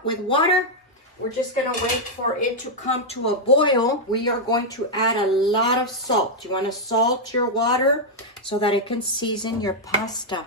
pot with water. We're just gonna wait for it to come to a boil. We are going to add a lot of salt. You wanna salt your water so that it can season your pasta.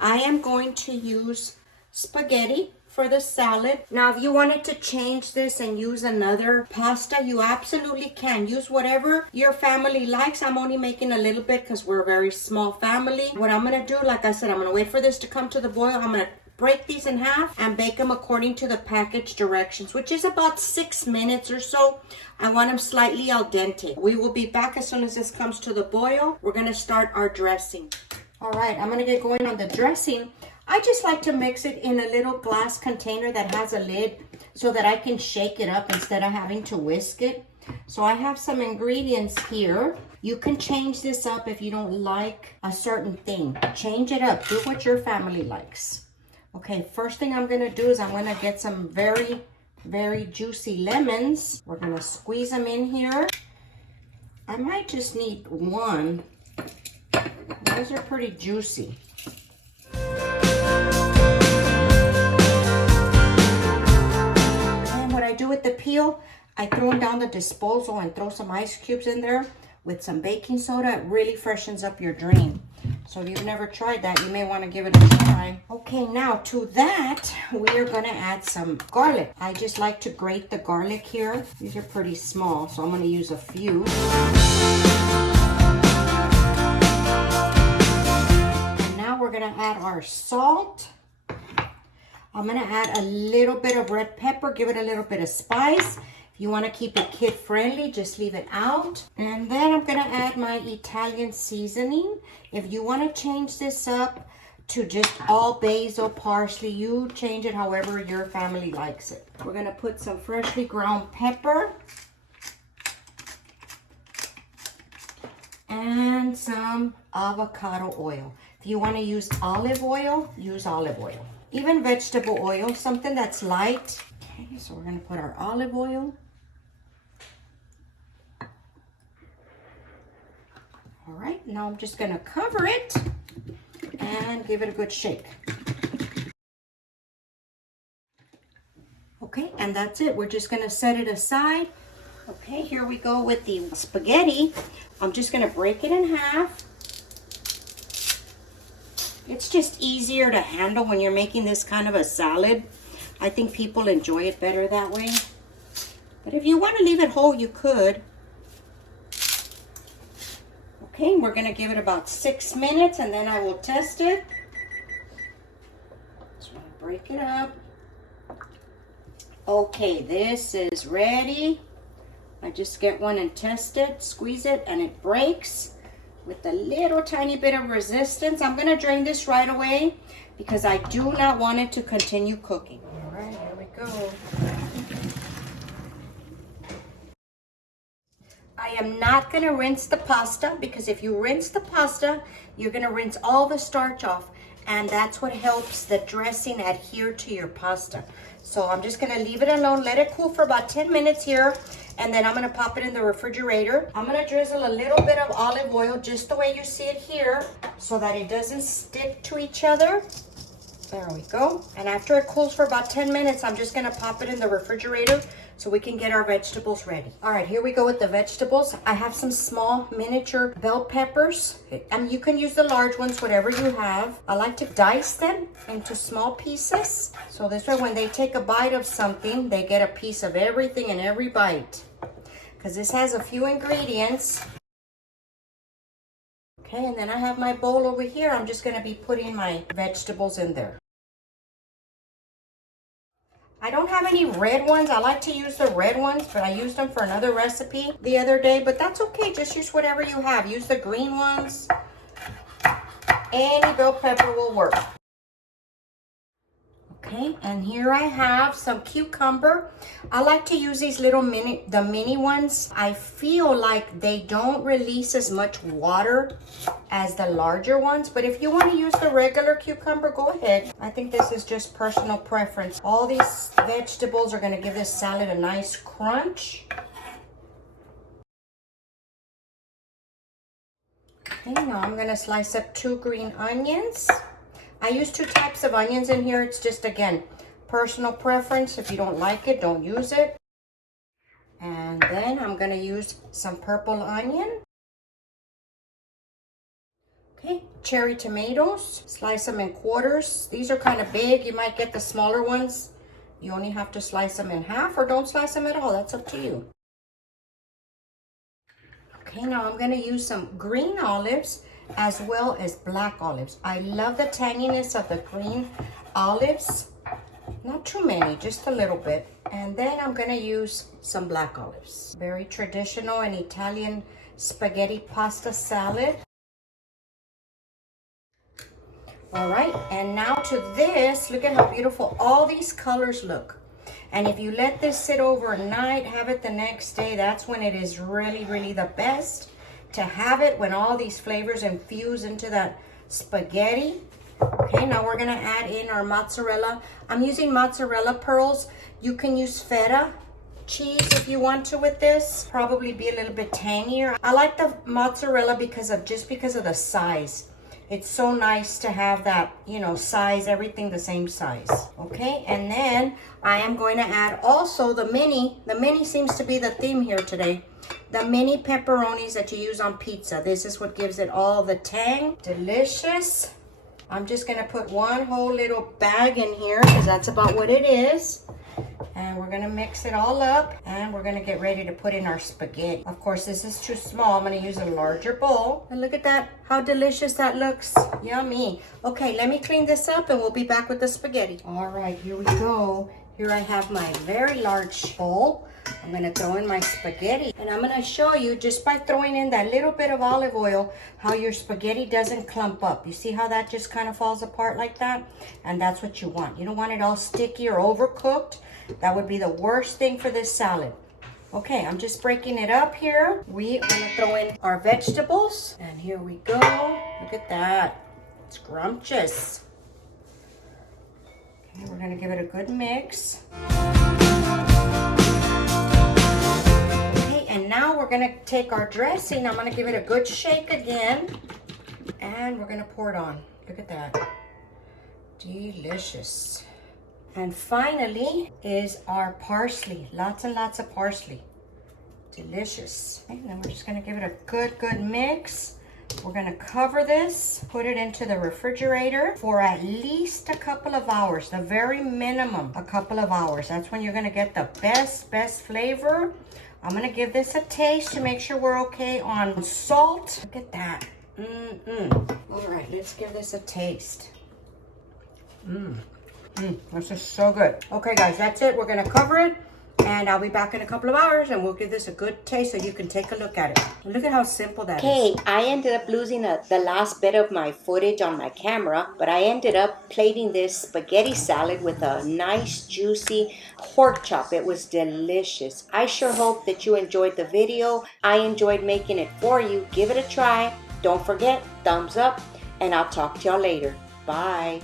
I am going to use spaghetti for the salad. Now, if you wanted to change this and use another pasta, you absolutely can. Use whatever your family likes. I'm only making a little bit because we're a very small family. What I'm gonna do, like I said, I'm gonna wait for this to come to the boil. I'm gonna break these in half and bake them according to the package directions, which is about 6 minutes or so. I want them slightly al dente. We will be back as soon as this comes to the boil. We're gonna start our dressing. All right, I'm gonna get going on the dressing. I just like to mix it in a little glass container that has a lid so that I can shake it up instead of having to whisk it. So I have some ingredients here. You can change this up if you don't like a certain thing. Change it up, do what your family likes. Okay, first thing I'm gonna do is I'm gonna get some very, very juicy lemons. We're gonna squeeze them in here. I might just need one. Those are pretty juicy. And what I do with the peel, I throw them down the disposal and throw some ice cubes in there with some baking soda. It really freshens up your drain. So if you've never tried that, you may want to give it a try. Okay, now to that, we are going to add some garlic. I just like to grate the garlic here. These are pretty small, so I'm going to use a few. And now we're going to add our salt. I'm going to add a little bit of red pepper, give it a little bit of spice. You want to keep it kid friendly, just leave it out. And then I'm going to add my Italian seasoning. If you want to change this up to just all basil, parsley, you change it however your family likes it. We're going to put some freshly ground pepper and some avocado oil. If you want to use olive oil, use olive oil. Even vegetable oil, something that's light. Okay, so we're going to put our olive oil. All right, now I'm just gonna cover it and give it a good shake. Okay, and that's it. We're just gonna set it aside. Okay, here we go with the spaghetti. I'm just gonna break it in half. It's just easier to handle when you're making this kind of a salad. I think people enjoy it better that way. But if you want to leave it whole, you could. Okay, we're going to give it about 6 minutes and then I will test it. Just want to break it up. Okay, this is ready. I just get one and test it, squeeze it, and it breaks with a little tiny bit of resistance. I'm going to drain this right away because I do not want it to continue cooking. All right, here we go. I am not going to rinse the pasta because if you rinse the pasta, you're going to rinse all the starch off, and that's what helps the dressing adhere to your pasta. So I'm just going to leave it alone, let it cool for about 10 minutes here, and then I'm going to pop it in the refrigerator. I'm going to drizzle a little bit of olive oil just the way you see it here so that it doesn't stick to each other. There we go. And after it cools for about 10 minutes, I'm just going to pop it in the refrigerator so we can get our vegetables ready. All right, here we go with the vegetables. I have some small miniature bell peppers. You can use the large ones, whatever you have. I like to dice them into small pieces. So this way, when they take a bite of something, they get a piece of everything in every bite. Because this has a few ingredients. Okay, and then I have my bowl over here. I'm just gonna be putting my vegetables in there. I don't have any red ones. I like to use the red ones, but I used them for another recipe the other day, but that's okay. Just use whatever you have. Use the green ones. Any bell pepper will work. Okay, and here I have some cucumber. I like to use these little mini ones. I feel like they don't release as much water as the larger ones, but if you want to use the regular cucumber, go ahead. I think this is just personal preference. All these vegetables are going to give this salad a nice crunch. Okay, now I'm going to slice up 2 green onions. I use 2 types of onions in here. It's just, again, Personal preference. If you don't like it, don't use it. And then I'm gonna use some purple onion. Okay, cherry tomatoes. Slice them in quarters. These are kind of big. You might get the smaller ones. You only have to slice them in half, or don't slice them at all. That's up to you. Okay, now I'm gonna use some green olives as well as black olives. I love the tanginess of the green olives. Not too many, just a little bit. And then I'm gonna use some black olives. Very traditional and Italian spaghetti pasta salad. All right, and now to this, look at how beautiful all these colors look. And if you let this sit overnight, have it the next day, that's when it is really, really the best to have it, when all these flavors infuse into that spaghetti. Okay, now we're gonna add in our mozzarella. I'm using mozzarella pearls. You can use feta cheese if you want to with this. Probably be a little bit tangier. I like the mozzarella because of the size. It's so nice to have that, you know, size, everything the same size. Okay, and then I am going to add also the mini. The mini seems to be the theme here today. The mini pepperonis that you use on pizza. This is what gives it all the tang. Delicious. I'm just gonna put one whole little bag in here because that's about what it is. And we're gonna mix it all up and we're gonna get ready to put in our spaghetti. Of course, this is too small. I'm gonna use a larger bowl. And look at that, how delicious that looks. Yummy. Okay, let me clean this up and we'll be back with the spaghetti. All right, here we go. Here I have my very large bowl. I'm gonna throw in my spaghetti and I'm gonna show you just by throwing in that little bit of olive oil how your spaghetti doesn't clump up. You see how that just kind of falls apart like that? And that's what you want. You don't want it all sticky or overcooked. That would be the worst thing for this salad. Okay, I'm just breaking it up here. We are gonna throw in our vegetables and here we go. Look at that, it's scrumptious. Okay, we're gonna give it a good mix. And now we're gonna take our dressing. I'm gonna give it a good shake again. And we're gonna pour it on. Look at that. Delicious. And finally is our parsley. Lots and lots of parsley. Delicious. Okay, then we're just gonna give it a good mix. We're gonna cover this, put it into the refrigerator for at least a couple of hours. The very minimum, a couple of hours. That's when you're gonna get the best flavor. I'm gonna give this a taste to make sure we're okay on salt. Look at that. All right, let's give this a taste. This is so good. Okay guys, that's it. We're gonna cover it and I'll be back in a couple of hours and we'll give this a good taste so you can take a look at it. Look at how simple that is. Okay, I ended up losing the last bit of my footage on my camera, but I ended up plating this spaghetti salad with a nice juicy pork chop. It was delicious. I sure hope that you enjoyed the video. I enjoyed making it for you. Give it a try. Don't forget, thumbs up, and I'll talk to y'all later. Bye.